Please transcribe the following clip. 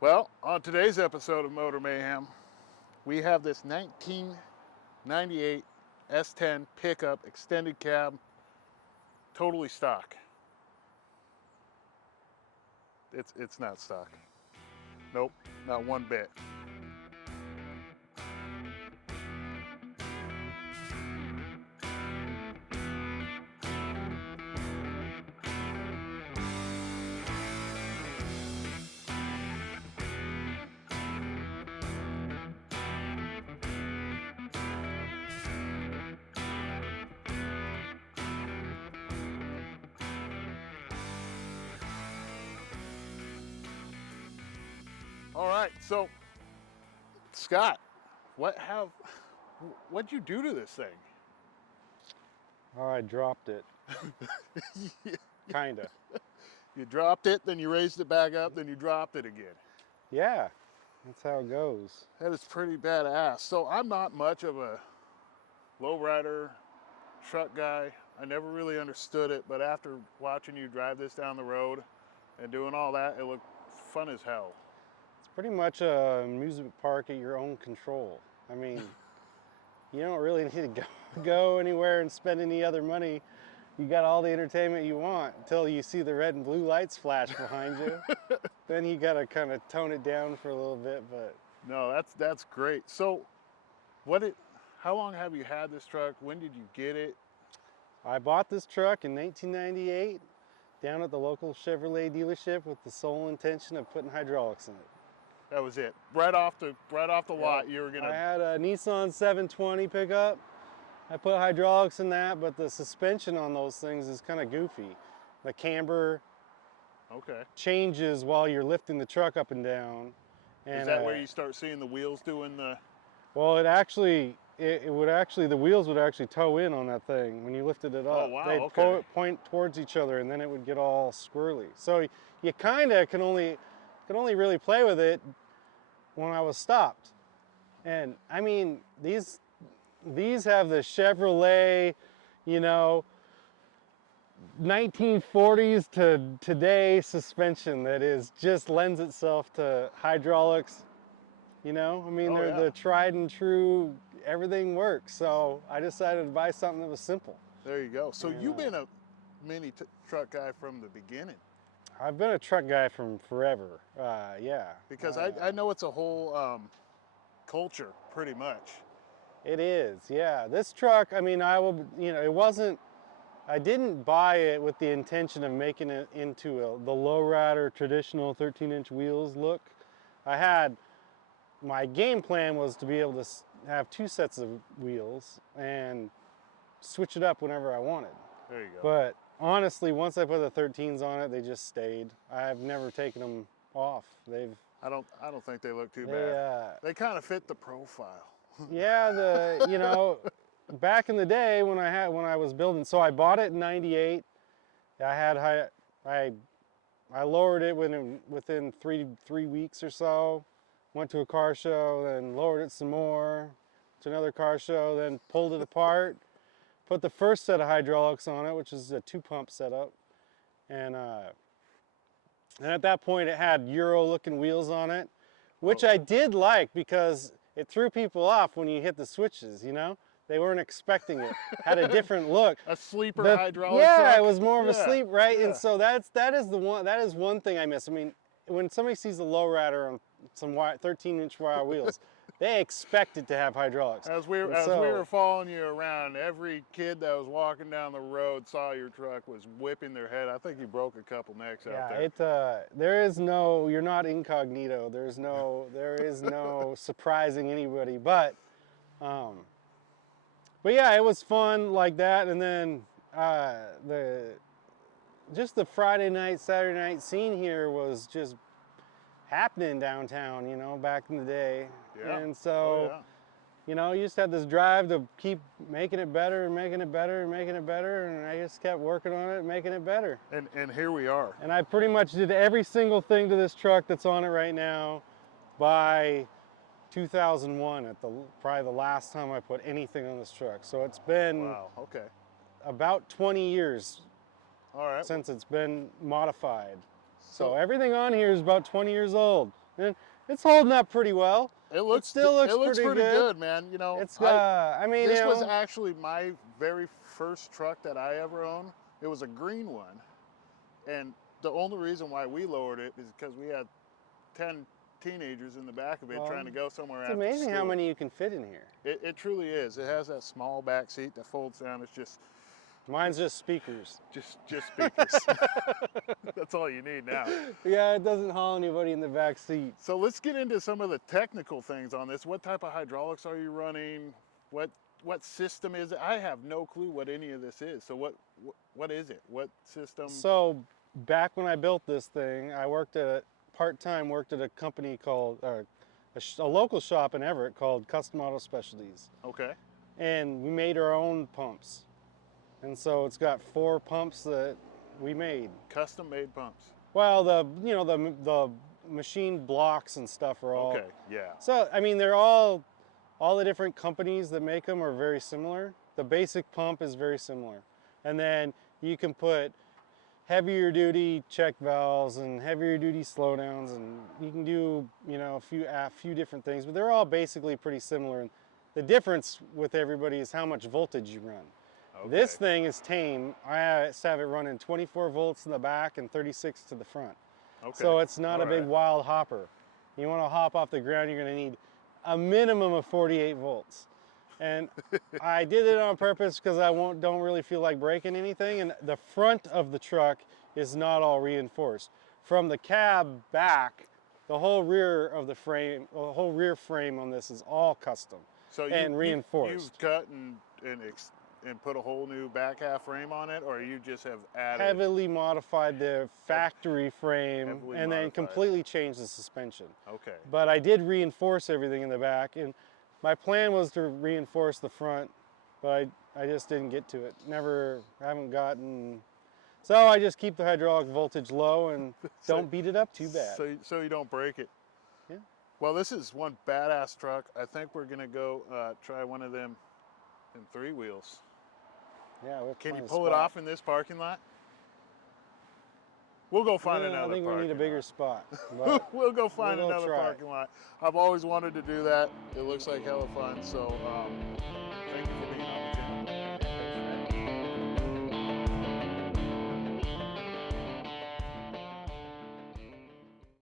Well, on today's episode of Motor Mayhem, we have this 1998 S10 pickup extended cab, totally stock. It's not stock. Nope, not one bit. All right, so Scott, what'd you do to this thing? Oh, I dropped it. Kinda. You dropped it, then you raised it back up, then you dropped it again. Yeah, that's how it goes. That is pretty badass. So I'm not much of a lowrider truck guy. I never really understood it, but after watching you drive this down the road and doing all that, it looked fun as hell. It's pretty much a amusement park at your own control. I mean, you don't really need to go anywhere and spend any other money. You got all the entertainment you want until you see the red and blue lights flash behind you. Then you gotta kind of tone it down for a little bit, but No, that's great. So, how long have you had this truck? When did you get it? I bought this truck in 1998 down at the local Chevrolet dealership with the sole intention of putting hydraulics in it. That was it. Right off the lot, Yep. you were I gonna. had a Nissan 720 pickup. I put hydraulics in that, but the suspension on those things is kind of goofy. The camber Okay. changes while you're lifting the truck up and down. And, Is that where you start seeing the wheels doing the? well, the wheels would actually toe in on that thing when you lifted it up. Oh wow. They'd Okay. point towards each other, and then it would get all squirrely. So you kind of can only really play with it when I was stopped. And I mean, these have the Chevrolet, you know, 1940s to today suspension that is just lends itself to hydraulics. You know, I mean, Oh they're yeah. the tried and true, everything works. So I decided to buy something that was simple. There you go. So And, you've been a truck guy from the beginning, I've been a truck guy from forever. Yeah. because I know it's a whole culture pretty much. It is, yeah. This truck, I mean, it wasn't, I didn't buy it with the intention of making it into the lowrider traditional 13-inch wheels look. My game plan was to be able to have two sets of wheels and switch it up whenever I wanted. There you go. But honestly, once I put the 13s on it, they just stayed. I've never taken them off. I don't think they look too They, bad. They kind of fit the profile. yeah, back in the day when I was building, so I bought it in '98. I lowered it within three weeks or so. Went to a car show, then lowered it some more to another car show, then pulled it apart, put the first set of hydraulics on it, which is a 2-pump setup, and at that point it had Euro-looking wheels on it, which I did like because it threw people off when you hit the switches. You know, they weren't expecting it. Had a different look. A sleeper hydraulic Yeah, truck? it was more of a sleep, right? Yeah. And so that is one thing I miss. I mean, when somebody sees a lowrider on some 13-inch wire wheels, they expect it to have hydraulics. As we were following you around, every kid that was walking down the road saw your truck was whipping their head. I think you broke a couple necks out there. You're not incognito. There is no surprising anybody. But yeah, it was fun like that. And then the Friday night, Saturday night scene here was just happening downtown, back in the day. Yeah. And so, you just had this drive to keep making it better and making it better and making it better. And I just kept working on it, making it better. And here we are. And I pretty much did every single thing to this truck that's on it right now by 2001 probably the last time I put anything on this truck. So it's been about 20 years since it's been modified. So everything on here is about 20 years old. and it's holding up pretty well. It looks still looks pretty good, man. You know, It's got, I mean, this you was know, actually my very first truck that I ever owned. It was a green one, and the only reason why we lowered it is because we had 10 teenagers in the back of it well, trying to go somewhere it's after amazing how school. many you can fit in here. It truly is. It has that small back seat that folds down. It's just Mine's just speakers. just speakers. That's all you need now. Yeah, it doesn't haul anybody in the back seat. So let's get into some of the technical things on this. What type of hydraulics are you running? What system is it? I have no clue what any of this is. So what is it? What system? So back when I built this thing, I worked at part-time worked at a company called a local shop in Everett called Custom Auto Specialties, Okay. and we made our own pumps. And so it's got 4 pumps that we made. Custom made pumps. Well, the machine blocks and stuff are all. Okay. Yeah. So I mean, they're all the different companies that make them are very similar. The basic pump is very similar, and then you can put heavier duty check valves and heavier duty slowdowns, and you can do, you know, a few different things, but they're all basically pretty similar. And the difference with everybody is how much voltage you run. Okay. This thing is tame. I have it running 24 volts in the back and 36 to the front. Okay. So it's not All a big right. wild hopper. You want to hop off the ground, you're going to need a minimum of 48 volts. And I did it on purpose because I don't really feel like breaking anything. And the front of the truck is not all reinforced. From the cab back, the whole rear of the frame, the whole rear frame on this is all custom So and reinforced. You've cut and put a whole new back half frame on it, or you just have added? Heavily modified the factory frame Heavily and then modified. completely changed the suspension. Okay. But I did reinforce everything in the back, and my plan was to reinforce the front, but I just didn't get to it. Haven't gotten. So I just keep the hydraulic voltage low and don't beat it up too bad. So you don't break it. Yeah. Well, this is one badass truck. I think we're gonna go try one of them in 3 wheels. Yeah. Can you pull it off in this parking lot? We'll go find another. I think we need a parking bigger lot. spot. But We'll go find we'll another try. parking lot. I've always wanted to do that. It looks like hella fun. So